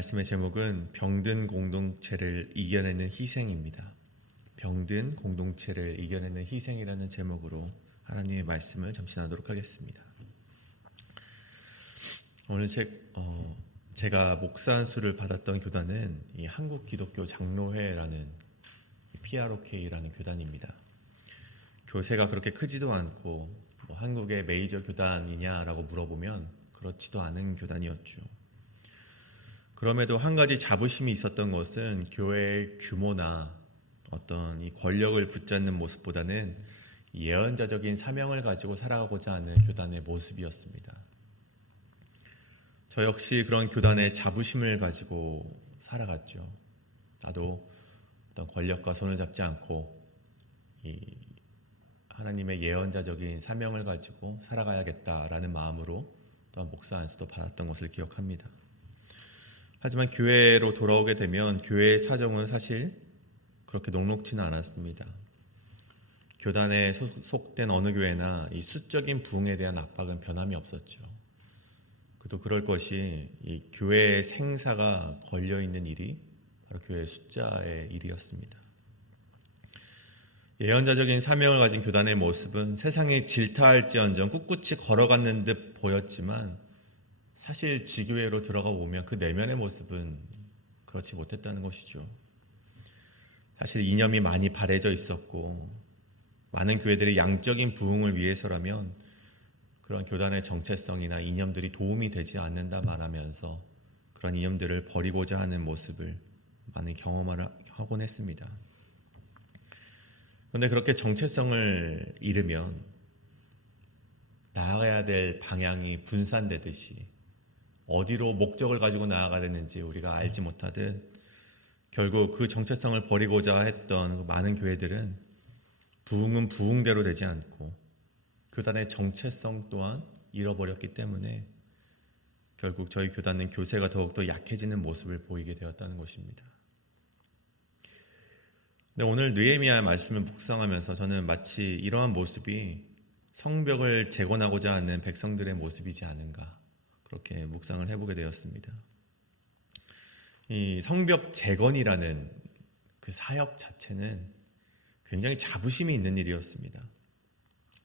말씀의 제목은 병든 공동체를 이겨내는 희생입니다. 병든 공동체를 이겨내는 희생이라는 제목으로 하나님의 말씀을 잠시 나누도록 하겠습니다. 오늘 제가 목사 안수를 받았던 교단은 이 한국기독교 장로회라는 PROK라는 교단입니다. 교세가 그렇게 크지도 않고 한국의 메이저 교단이냐라고 물어보면 그렇지도 않은 교단이었죠. 그럼에도 한 가지 자부심이 있었던 것은 교회의 규모나 어떤 이 권력을 붙잡는 모습보다는 예언자적인 사명을 가지고 살아가고자 하는 교단의 모습이었습니다. 저 역시 그런 교단의 자부심을 가지고 살아갔죠. 나도 어떤 권력과 손을 잡지 않고 이 하나님의 예언자적인 사명을 가지고 살아가야겠다라는 마음으로 또한 목사 안수도 받았던 것을 기억합니다. 하지만 교회로 돌아오게 되면 교회의 사정은 사실 그렇게 녹록지는 않았습니다. 교단에 소속된 어느 교회나 이 수적인 부흥에 대한 압박은 변함이 없었죠. 그도 그럴 것이 이 교회의 생사가 걸려있는 일이 바로 교회의 숫자의 일이었습니다. 예언자적인 사명을 가진 교단의 모습은 세상에 질타할지언정 꿋꿋이 걸어갔는 듯 보였지만 사실 지교회로 들어가 보면 그 내면의 모습은 그렇지 못했다는 것이죠. 사실 이념이 많이 바래져 있었고 많은 교회들이 양적인 부흥을 위해서라면 그런 교단의 정체성이나 이념들이 도움이 되지 않는다 말하면서 그런 이념들을 버리고자 하는 모습을 많이 경험을 하곤 했습니다. 그런데 그렇게 정체성을 잃으면 나아가야 될 방향이 분산되듯이 어디로 목적을 가지고 나아가야 되는지 우리가 알지 못하듯 결국 그 정체성을 버리고자 했던 많은 교회들은 부흥은 부흥대로 되지 않고 교단의 정체성 또한 잃어버렸기 때문에 결국 저희 교단은 교세가 더욱더 약해지는 모습을 보이게 되었다는 것입니다. 근데 오늘 느헤미야 말씀을 묵상하면서 저는 마치 이러한 모습이 성벽을 재건하고자 하는 백성들의 모습이지 않은가 그렇게 묵상을 해보게 되었습니다. 이 성벽 재건이라는 그 사역 자체는 굉장히 자부심이 있는 일이었습니다.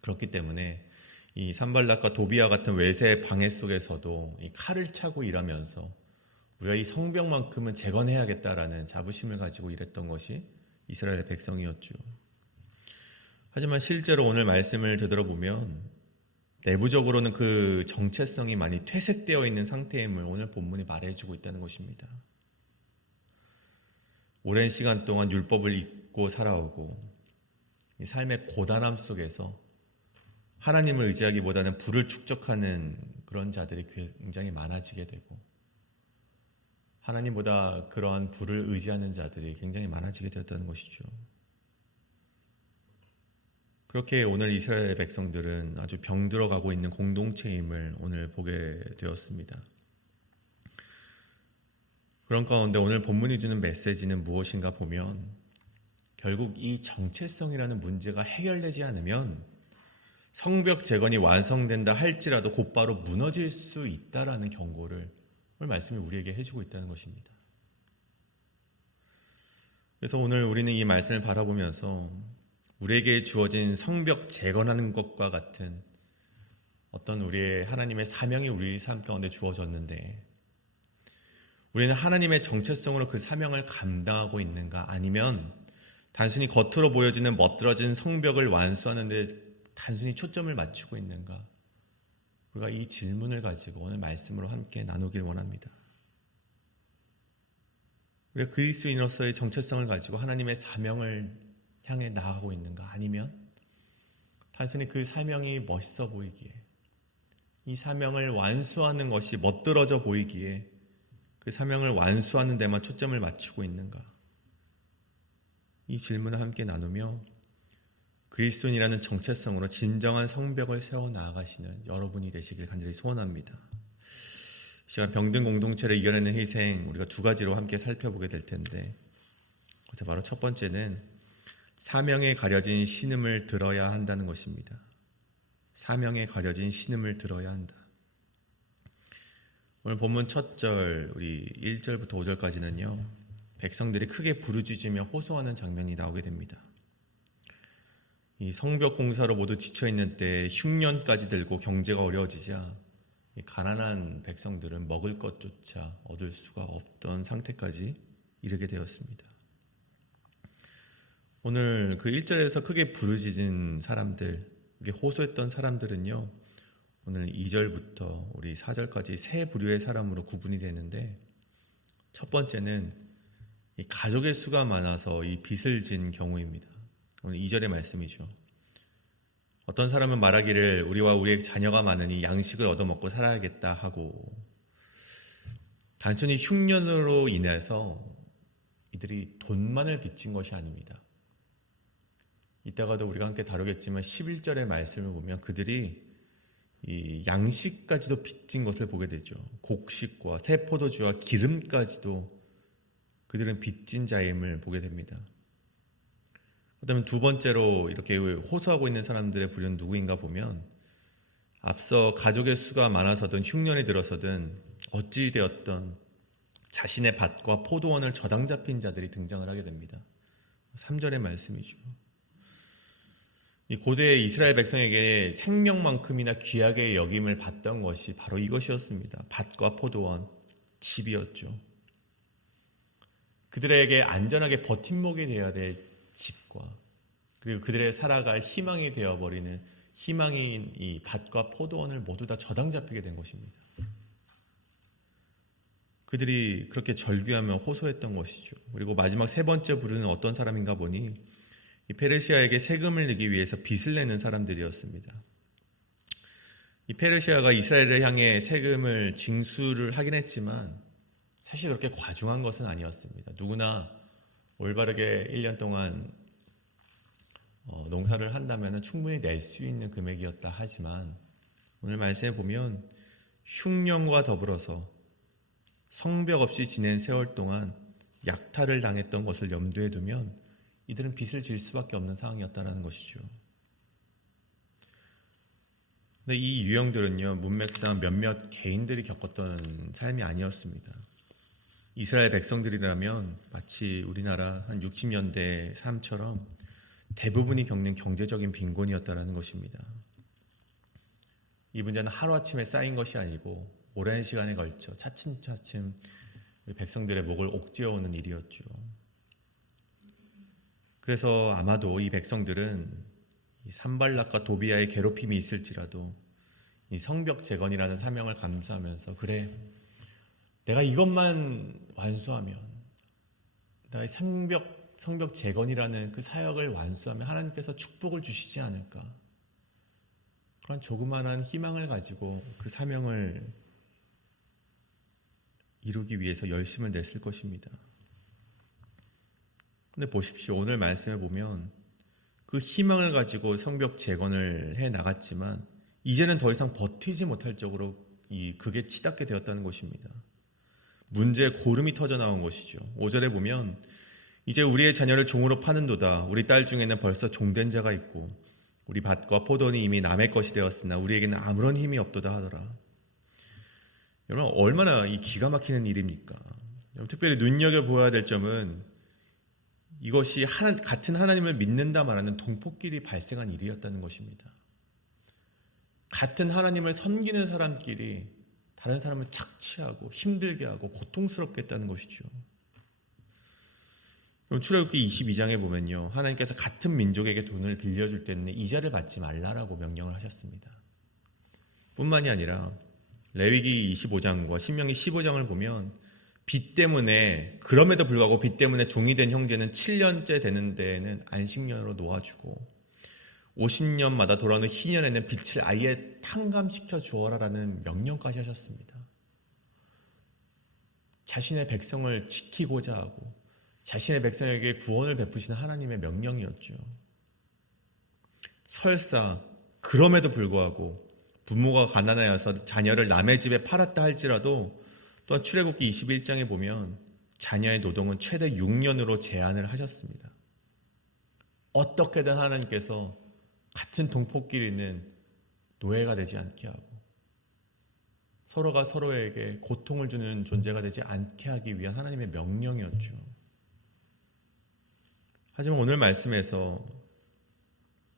그렇기 때문에 이 산발락과 도비아 같은 외세의 방해 속에서도 이 칼을 차고 일하면서 우리가 이 성벽만큼은 재건해야겠다라는 자부심을 가지고 일했던 것이 이스라엘 백성이었죠. 하지만 실제로 오늘 말씀을 되돌아보면 내부적으로는 그 정체성이 많이 퇴색되어 있는 상태임을 오늘 본문이 말해주고 있다는 것입니다. 오랜 시간 동안 율법을 잊고 살아오고 이 삶의 고단함 속에서 하나님을 의지하기보다는 부를 축적하는 그런 자들이 굉장히 많아지게 되고 하나님보다 그러한 부를 의지하는 자들이 굉장히 많아지게 되었다는 것이죠. 그렇게 오늘 이스라엘 백성들은 아주 병들어가고 있는 공동체임을 오늘 보게 되었습니다. 그런 가운데 오늘 본문이 주는 메시지는 무엇인가 보면 결국 이 정체성이라는 문제가 해결되지 않으면 성벽 재건이 완성된다 할지라도 곧바로 무너질 수 있다라는 경고를 오늘 말씀이 우리에게 해주고 있다는 것입니다. 그래서 오늘 우리는 이 말씀을 바라보면서 우리에게 주어진 성벽 재건하는 것과 같은 어떤 우리의 하나님의 사명이 우리 삶 가운데 주어졌는데 우리는 하나님의 정체성으로 그 사명을 감당하고 있는가 아니면 단순히 겉으로 보여지는 멋들어진 성벽을 완수하는 데 단순히 초점을 맞추고 있는가 우리가 이 질문을 가지고 오늘 말씀으로 함께 나누길 원합니다. 우리가 그리스도인으로서의 정체성을 가지고 하나님의 사명을 향해 나아가고 있는가 아니면 단순히 그 사명이 멋있어 보이기에 이 사명을 완수하는 것이 멋들어져 보이기에 그 사명을 완수하는 데만 초점을 맞추고 있는가 이 질문을 함께 나누며 그리스도인이라는 정체성으로 진정한 성벽을 세워 나아가시는 여러분이 되시길 간절히 소원합니다. 이 시간 병든 공동체를 이겨내는 희생 우리가 두 가지로 함께 살펴보게 될 텐데 그래서 바로 첫 번째는 사명에 가려진 신음을 들어야 한다는 것입니다. 사명에 가려진 신음을 들어야 한다. 오늘 본문 첫 절 우리 1절부터 5절까지는요. 백성들이 크게 부르짖으며 호소하는 장면이 나오게 됩니다. 이 성벽 공사로 모두 지쳐 있는 때 흉년까지 들고 경제가 어려워지자 이 가난한 백성들은 먹을 것조차 얻을 수가 없던 상태까지 이르게 되었습니다. 오늘 그 1절에서 크게 부르짖은 사람들, 호소했던 사람들은요, 오늘 2절부터 우리 4절까지 세 부류의 사람으로 구분이 되는데, 첫 번째는 이 가족의 수가 많아서 이 빚을 진 경우입니다. 오늘 2절의 말씀이죠. 어떤 사람은 말하기를 우리와 우리의 자녀가 많으니 양식을 얻어먹고 살아야겠다 하고, 단순히 흉년으로 인해서 이들이 돈만을 빚진 것이 아닙니다. 이따가도 우리가 함께 다루겠지만 11절의 말씀을 보면 그들이 이 양식까지도 빚진 것을 보게 되죠. 곡식과 새 포도주와 기름까지도 그들은 빚진 자임을 보게 됩니다. 그다음에 두 번째로 이렇게 호소하고 있는 사람들의 부류는 누구인가 보면, 앞서 가족의 수가 많아서든 흉년이 들어서든 어찌 되었던 자신의 밭과 포도원을 저당 잡힌 자들이 등장을 하게 됩니다. 3절의 말씀이죠. 이 고대 이스라엘 백성에게 생명만큼이나 귀하게 여김을 받던 것이 바로 이것이었습니다. 밭과 포도원, 집이었죠. 그들에게 안전하게 버팀목이 되어야 될 집과, 그리고 그들의 살아갈 희망이 되어버리는 희망인 이 밭과 포도원을 모두 다 저당 잡히게 된 것입니다. 그들이 그렇게 절규하며 호소했던 것이죠. 그리고 마지막 세 번째 부류는 어떤 사람인가 보니 이 페르시아에게 세금을 내기 위해서 빚을 내는 사람들이었습니다. 이 페르시아가 이스라엘을 향해 세금을 징수를 하긴 했지만 사실 그렇게 과중한 것은 아니었습니다. 누구나 올바르게 1년 동안 농사를 한다면 충분히 낼 수 있는 금액이었다 하지만, 오늘 말씀에 보면 흉년과 더불어서 성벽 없이 지낸 세월 동안 약탈을 당했던 것을 염두에 두면 이들은 빚을 질 수밖에 없는 상황이었다는 것이죠. 근데 이 유형들은요, 문맥상 몇몇 개인들이 겪었던 삶이 아니었습니다. 이스라엘 백성들이라면 마치 우리나라 한 60년대 삶처럼 대부분이 겪는 경제적인 빈곤이었다는 것입니다. 이 문제는 하루아침에 쌓인 것이 아니고 오랜 시간에 걸쳐 차츰차츰 백성들의 목을 옥죄어오는 일이었죠. 그래서 아마도 이 백성들은 이 산발락과 도비아의 괴롭힘이 있을지라도 이 성벽 재건이라는 사명을 감수하면서, 그래, 내가 이것만 완수하면, 내가 성벽 재건이라는 그 사역을 완수하면 하나님께서 축복을 주시지 않을까, 그런 조그만한 희망을 가지고 그 사명을 이루기 위해서 열심을 냈을 것입니다. 근데 보십시오. 오늘 말씀을 보면 그 희망을 가지고 성벽 재건을 해 나갔지만 이제는 더 이상 버티지 못할 적으로 그게 치닫게 되었다는 것입니다. 문제의 고름이 터져 나온 것이죠. 5절에 보면 이제 우리의 자녀를 종으로 파는도다. 우리 딸 중에는 벌써 종된 자가 있고 우리 밭과 포도는 이미 남의 것이 되었으나 우리에게는 아무런 힘이 없도다 하더라. 여러분, 얼마나 이 기가 막히는 일입니까? 특별히 눈여겨보아야 될 점은 이것이 같은 하나님을 믿는다 말하는 동포끼리 발생한 일이었다는 것입니다. 같은 하나님을 섬기는 사람끼리 다른 사람을 착취하고 힘들게 하고 고통스럽게 했다는 것이죠. 그럼 출애굽기 22장에 보면요, 하나님께서 같은 민족에게 돈을 빌려줄 때는 이자를 받지 말라라고 명령을 하셨습니다. 뿐만이 아니라 레위기 25장과 신명기 15장을 보면 빚 때문에, 그럼에도 불구하고 빚 때문에 종이 된 형제는 7년째 되는 데에는 안식년으로 놓아주고 50년마다 돌아오는 희년에는 빚을 아예 탕감시켜 주어라라는 명령까지 하셨습니다. 자신의 백성을 지키고자 하고 자신의 백성에게 구원을 베푸시는 하나님의 명령이었죠. 설사 그럼에도 불구하고 부모가 가난하여서 자녀를 남의 집에 팔았다 할지라도, 또한 출애굽기 21장에 보면 자녀의 노동은 최대 6년으로 제한을 하셨습니다. 어떻게든 하나님께서 같은 동포끼리는 노예가 되지 않게 하고 서로가 서로에게 고통을 주는 존재가 되지 않게 하기 위한 하나님의 명령이었죠. 하지만 오늘 말씀에서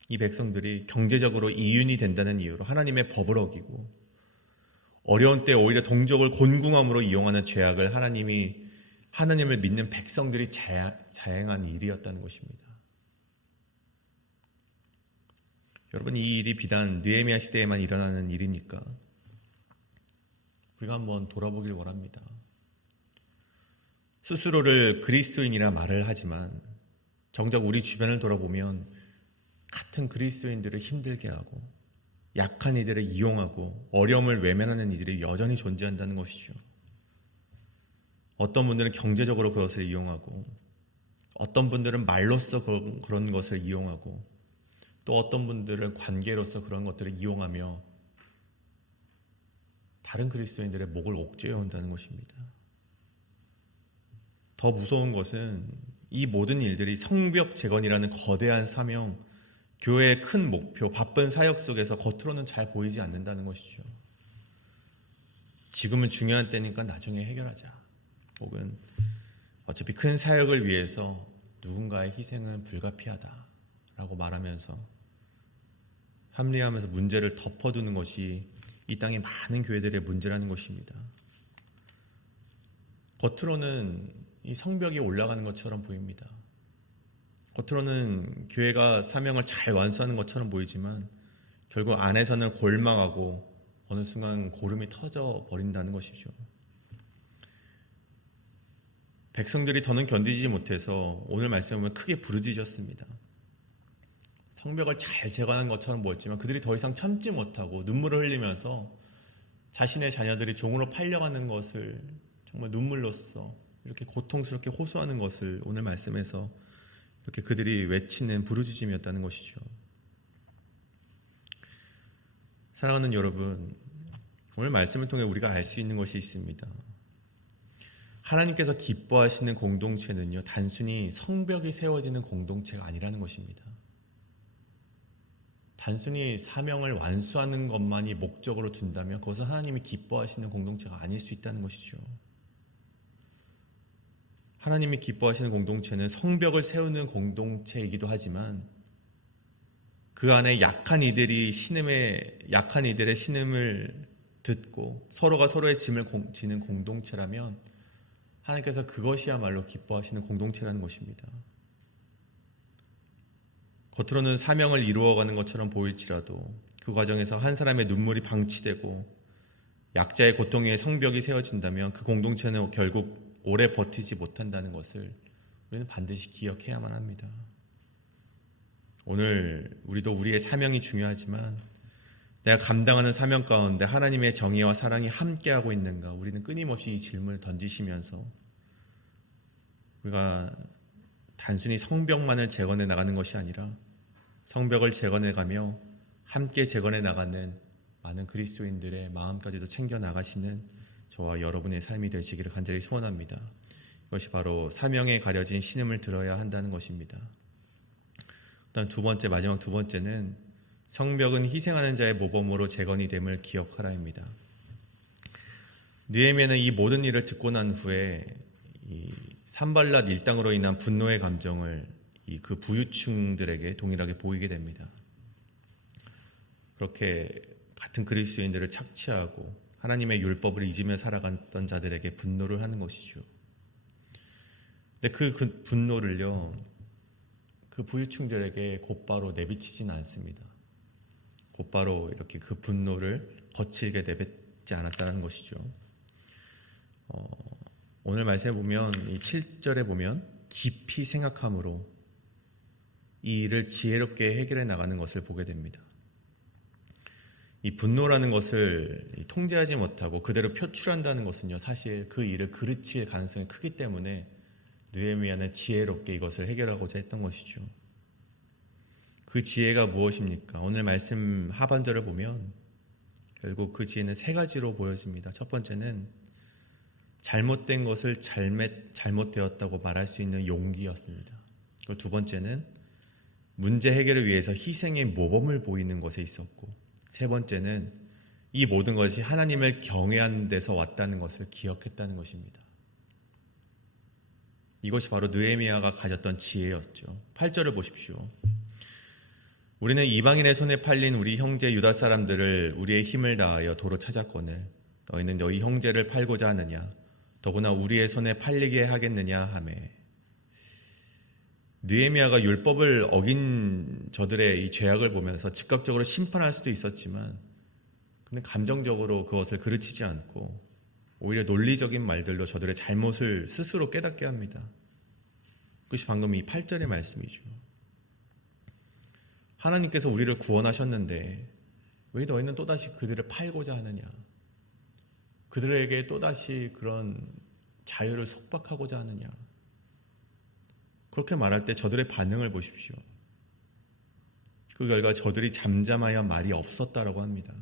이 백성들이 경제적으로 이윤이 된다는 이유로 하나님의 법을 어기고 어려운 때 오히려 동족을 곤궁함으로 이용하는 죄악을 하나님을 믿는 백성들이 자행한 일이었다는 것입니다. 여러분, 이 일이 비단 느헤미야 시대에만 일어나는 일입니까? 우리가 한번 돌아보길 원합니다. 스스로를 그리스도인이라 말을 하지만 정작 우리 주변을 돌아보면 같은 그리스도인들을 힘들게 하고 약한 이들을 이용하고 어려움을 외면하는 이들이 여전히 존재한다는 것이죠. 어떤 분들은 경제적으로 그것을 이용하고 어떤 분들은 말로써 그런 것을 이용하고 또 어떤 분들은 관계로서 그런 것들을 이용하며 다른 그리스도인들의 목을 옥죄어 온다는 것입니다. 더 무서운 것은 이 모든 일들이 성벽 재건이라는 거대한 사명, 교회의 큰 목표, 바쁜 사역 속에서 겉으로는 잘 보이지 않는다는 것이죠. 지금은 중요한 때니까 나중에 해결하자. 혹은 어차피 큰 사역을 위해서 누군가의 희생은 불가피하다라고 말하면서 합리화하면서 문제를 덮어두는 것이 이 땅의 많은 교회들의 문제라는 것입니다. 겉으로는 이 성벽이 올라가는 것처럼 보입니다. 겉으로는 교회가 사명을 잘 완수하는 것처럼 보이지만 결국 안에서는 골망하고 어느 순간 고름이 터져 버린다는 것이죠. 백성들이 더는 견디지 못해서 오늘 말씀을 보면 크게 부르짖었습니다. 성벽을 잘 재건한 것처럼 보였지만 그들이 더 이상 참지 못하고 눈물을 흘리면서 자신의 자녀들이 종으로 팔려가는 것을 정말 눈물로써 이렇게 고통스럽게 호소하는 것을 오늘 말씀에서 이렇게 그들이 외치는 부르짖음이었다는 것이죠. 사랑하는 여러분, 오늘 말씀을 통해 우리가 알 수 있는 것이 있습니다. 하나님께서 기뻐하시는 공동체는요, 단순히 성벽이 세워지는 공동체가 아니라는 것입니다. 단순히 사명을 완수하는 것만이 목적으로 둔다면 그것은 하나님이 기뻐하시는 공동체가 아닐 수 있다는 것이죠. 하나님이 기뻐하시는 공동체는 성벽을 세우는 공동체이기도 하지만 그 안에 약한 이들의 신음을 듣고 서로가 서로의 짐을 지는 공동체라면 하나님께서 그것이야말로 기뻐하시는 공동체라는 것입니다. 겉으로는 사명을 이루어가는 것처럼 보일지라도 그 과정에서 한 사람의 눈물이 방치되고 약자의 고통 위에 성벽이 세워진다면 그 공동체는 결국 오래 버티지 못한다는 것을 우리는 반드시 기억해야만 합니다. 오늘 우리도 우리의 사명이 중요하지만 내가 감당하는 사명 가운데 하나님의 정의와 사랑이 함께하고 있는가, 우리는 끊임없이 이 질문을 던지시면서 우리가 단순히 성벽만을 재건해 나가는 것이 아니라 성벽을 재건해 가며 함께 재건해 나가는 많은 그리스도인들의 마음까지도 챙겨 나가시는 저와 여러분의 삶이 되시기를 간절히 소원합니다. 이것이 바로 사명에 가려진 신음을 들어야 한다는 것입니다. 일단 마지막 두 번째는 성벽은 희생하는 자의 모범으로 재건이 됨을 기억하라입니다. 느헤미야는 이 모든 일을 듣고 난 후에 이 산발랏 일당으로 인한 분노의 감정을 그 부유층들에게 동일하게 보이게 됩니다. 그렇게 같은 그리스도인들을 착취하고 하나님의 율법을 잊으며 살아갔던 자들에게 분노를 하는 것이죠. 근데 그 분노를요, 그 부유층들에게 곧바로 내비치지는 않습니다. 곧바로 이렇게 그 분노를 거칠게 내뱉지 않았다는 것이죠. 오늘 말씀에 보면 이 7절에 보면 깊이 생각함으로 이 일을 지혜롭게 해결해 나가는 것을 보게 됩니다. 이 분노라는 것을 통제하지 못하고 그대로 표출한다는 것은요, 사실 그 일을 그르칠 가능성이 크기 때문에 느헤미야는 지혜롭게 이것을 해결하고자 했던 것이죠. 그 지혜가 무엇입니까? 오늘 말씀 하반절을 보면 결국 그 지혜는 세 가지로 보여집니다. 첫 번째는 잘못된 것을 잘못되었다고 말할 수 있는 용기였습니다. 그리고 두 번째는 문제 해결을 위해서 희생의 모범을 보이는 것에 있었고, 세 번째는 이 모든 것이 하나님을 경외하는 데서 왔다는 것을 기억했다는 것입니다. 이것이 바로 느헤미야가 가졌던 지혜였죠. 8절을 보십시오. 우리는 이방인의 손에 팔린 우리 형제 유다 사람들을 우리의 힘을 다하여 도로 찾았거늘 너희는 너희 형제를 팔고자 하느냐 더구나 우리의 손에 팔리게 하겠느냐 하매. 느헤미야가 율법을 어긴 저들의 이 죄악을 보면서 즉각적으로 심판할 수도 있었지만 근데 감정적으로 그것을 그르치지 않고 오히려 논리적인 말들로 저들의 잘못을 스스로 깨닫게 합니다. 그것이 방금 이 8절의 말씀이죠. 하나님께서 우리를 구원하셨는데 왜 너희는 또다시 그들을 팔고자 하느냐? 그들에게 또다시 그런 자유를 속박하고자 하느냐? 그렇게 말할 때 저들의 반응을 보십시오. 그 결과 저들이 잠잠하여 말이 없었다라고 합니다.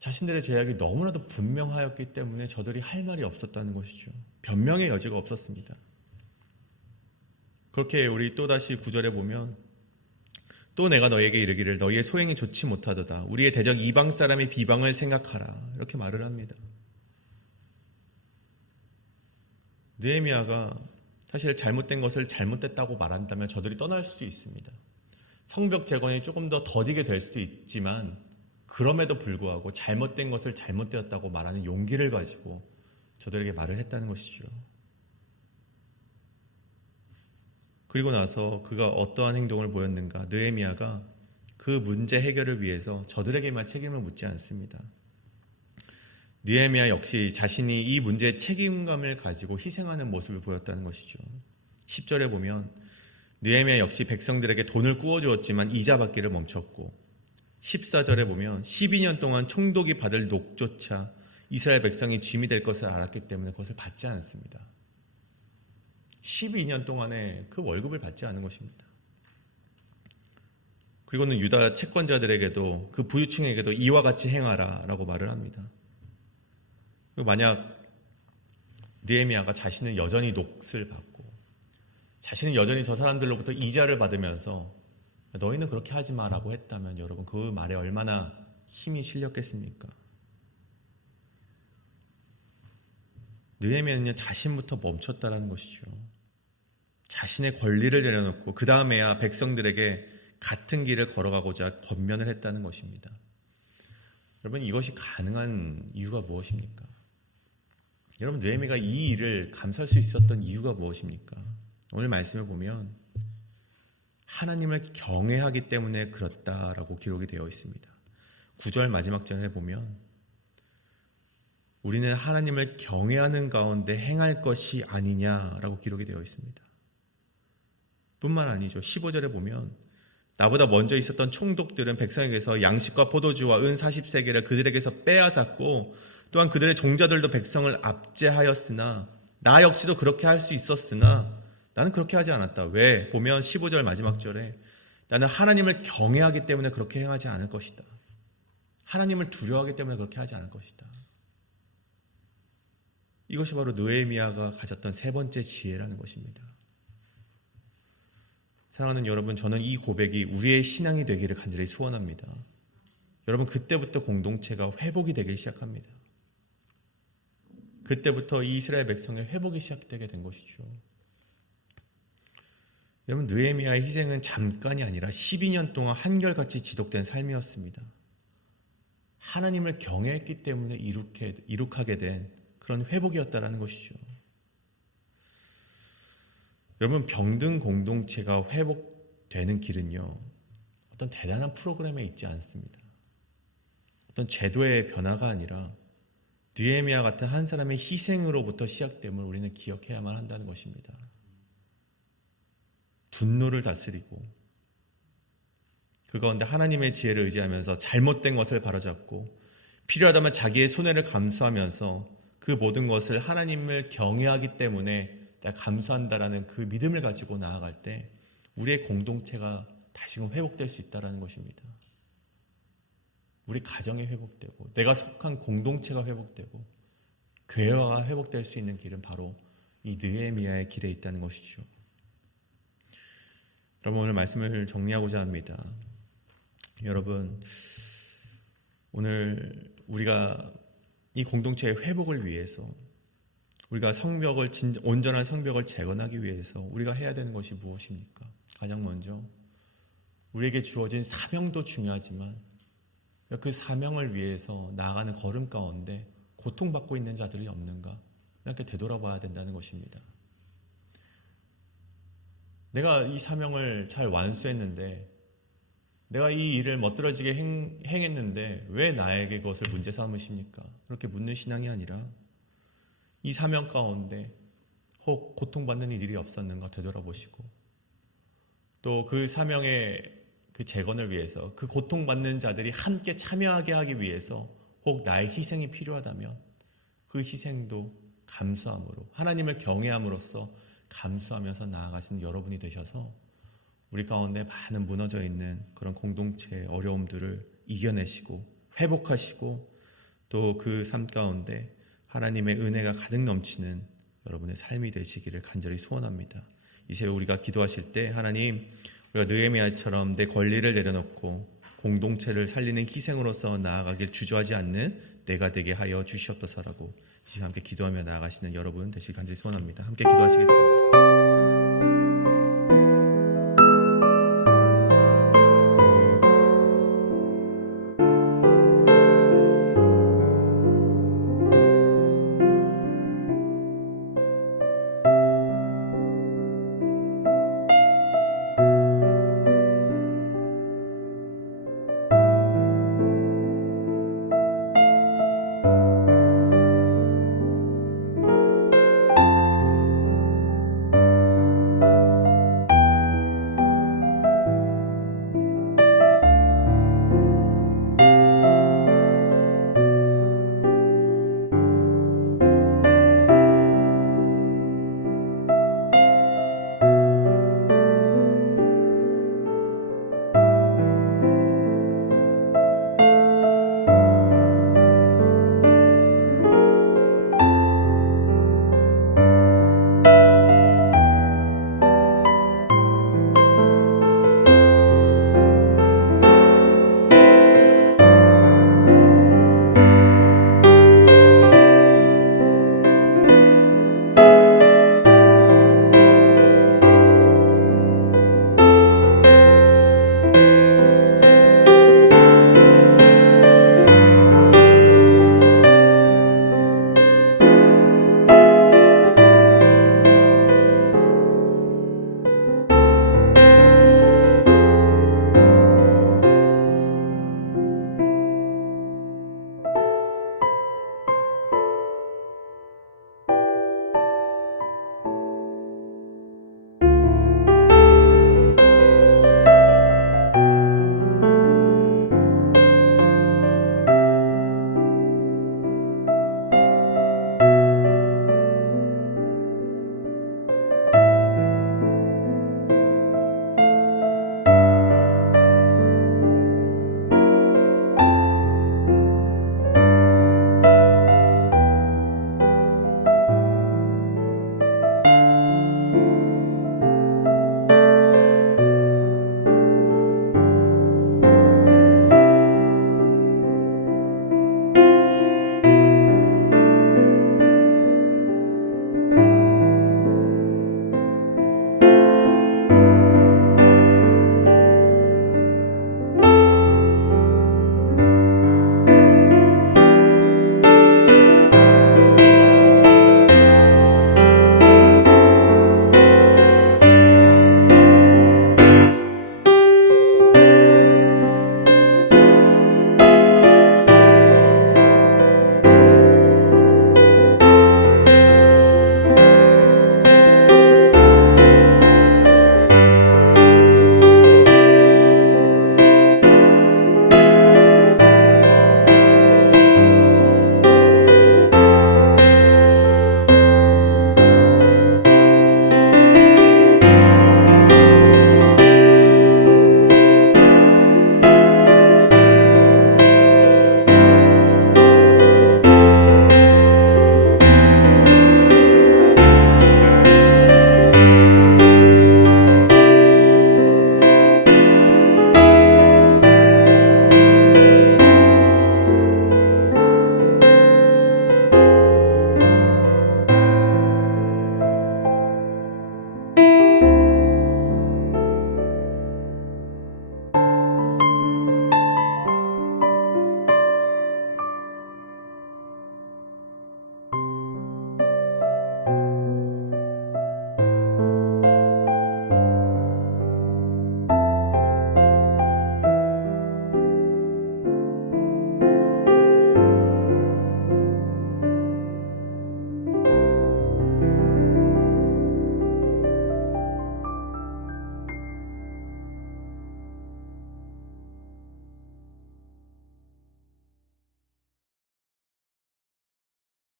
자신들의 죄악이 너무나도 분명하였기 때문에 저들이 할 말이 없었다는 것이죠. 변명의 여지가 없었습니다. 그렇게 우리 또다시 9절에 보면 또 내가 너에게 이르기를 너희의 소행이 좋지 못하도다. 우리의 대적 이방 사람의 비방을 생각하라. 이렇게 말을 합니다. 느헤미야가 사실 잘못된 것을 잘못됐다고 말한다면 저들이 떠날 수 있습니다. 성벽 재건이 조금 더 더디게 될 수도 있지만 그럼에도 불구하고 잘못된 것을 잘못되었다고 말하는 용기를 가지고 저들에게 말을 했다는 것이죠. 그리고 나서 그가 어떠한 행동을 보였는가? 느헤미야가 그 문제 해결을 위해서 저들에게만 책임을 묻지 않습니다. 느헤미야 역시 자신이 이 문제의 책임감을 가지고 희생하는 모습을 보였다는 것이죠. 10절에 보면 느헤미야 역시 백성들에게 돈을 꾸어주었지만 이자 받기를 멈췄고 14절에 보면 12년 동안 총독이 받을 녹조차 이스라엘 백성이 짐이 될 것을 알았기 때문에 그것을 받지 않습니다. 12년 동안에 그 월급을 받지 않은 것입니다. 그리고는 유다 채권자들에게도 그 부유층에게도 이와 같이 행하라 라고 말을 합니다. 만약 느헤미야가 자신은 여전히 녹을 받고 자신은 여전히 저 사람들로부터 이자를 받으면서 너희는 그렇게 하지 마라고 했다면 여러분 그 말에 얼마나 힘이 실렸겠습니까? 느헤미야는 자신부터 멈췄다라는 것이죠. 자신의 권리를 내려놓고 그 다음에야 백성들에게 같은 길을 걸어가고자 권면을 했다는 것입니다. 여러분 이것이 가능한 이유가 무엇입니까? 여러분 느헤미야가 이 일을 감수할 수 있었던 이유가 무엇입니까? 오늘 말씀을 보면 하나님을 경외하기 때문에 그렇다라고 기록이 되어 있습니다. 9절 마지막 절에 보면 우리는 하나님을 경외하는 가운데 행할 것이 아니냐라고 기록이 되어 있습니다. 뿐만 아니죠. 15절에 보면 나보다 먼저 있었던 총독들은 백성에게서 양식과 포도주와 은 40세겔을 그들에게서 빼앗았고 또한 그들의 종자들도 백성을 압제하였으나 나 역시도 그렇게 할 수 있었으나 나는 그렇게 하지 않았다. 왜? 보면 15절 마지막 절에 나는 하나님을 경외하기 때문에 그렇게 행하지 않을 것이다. 하나님을 두려워하기 때문에 그렇게 하지 않을 것이다. 이것이 바로 느헤미야가 가졌던 세 번째 지혜라는 것입니다. 사랑하는 여러분, 저는 이 고백이 우리의 신앙이 되기를 간절히 소원합니다. 여러분 그때부터 공동체가 회복이 되기 시작합니다. 그때부터 이스라엘 백성의 회복이 시작되게 된 것이죠. 여러분 느헤미야의 희생은 잠깐이 아니라 12년 동안 한결같이 지속된 삶이었습니다. 하나님을 경외했기 때문에 이룩하게 된 그런 회복이었다라는 것이죠. 여러분 병든 공동체가 회복되는 길은요 어떤 대단한 프로그램에 있지 않습니다. 어떤 제도의 변화가 아니라 느헤미야 같은 한 사람의 희생으로부터 시작됨을 우리는 기억해야만 한다는 것입니다. 분노를 다스리고 그 가운데 하나님의 지혜를 의지하면서 잘못된 것을 바로잡고 필요하다면 자기의 손해를 감수하면서 그 모든 것을 하나님을 경외하기 때문에 내가 감수한다라는 그 믿음을 가지고 나아갈 때 우리의 공동체가 다시금 회복될 수 있다는 것입니다. 우리 가정이 회복되고 내가 속한 공동체가 회복되고 교회가 회복될 수 있는 길은 바로 이 느헤미야의 길에 있다는 것이죠. 여러분 오늘 말씀을 정리하고자 합니다. 여러분 오늘 우리가 이 공동체의 회복을 위해서, 우리가 온전한 성벽을 재건하기 위해서 우리가 해야 되는 것이 무엇입니까? 가장 먼저 우리에게 주어진 사명도 중요하지만 그 사명을 위해서 나아가는 걸음 가운데 고통받고 있는 자들이 없는가, 이렇게 되돌아봐야 된다는 것입니다. 내가 이 사명을 잘 완수했는데, 내가 이 일을 멋들어지게 행했는데 왜 나에게 그것을 문제 삼으십니까? 그렇게 묻는 신앙이 아니라 이 사명 가운데 혹 고통받는 일이 없었는가 되돌아보시고, 또 그 사명의 그 재건을 위해서 그 고통받는 자들이 함께 참여하게 하기 위해서 혹 나의 희생이 필요하다면 그 희생도 감수함으로, 하나님을 경외함으로써 감수하면서 나아가시는 여러분이 되셔서 우리 가운데 많은 무너져 있는 그런 공동체의 어려움들을 이겨내시고 회복하시고, 또 그 삶 가운데 하나님의 은혜가 가득 넘치는 여러분의 삶이 되시기를 간절히 소원합니다. 이 새해 우리가 기도하실 때 하나님, 우리가 느헤미야처럼 내 권리를 내려놓고 공동체를 살리는 희생으로서 나아가길 주저하지 않는 내가 되게 하여 주시옵소서라고 이 시간 함께 기도하며 나아가시는 여러분 되시길 간절히 소원합니다. 함께 기도하시겠습니다.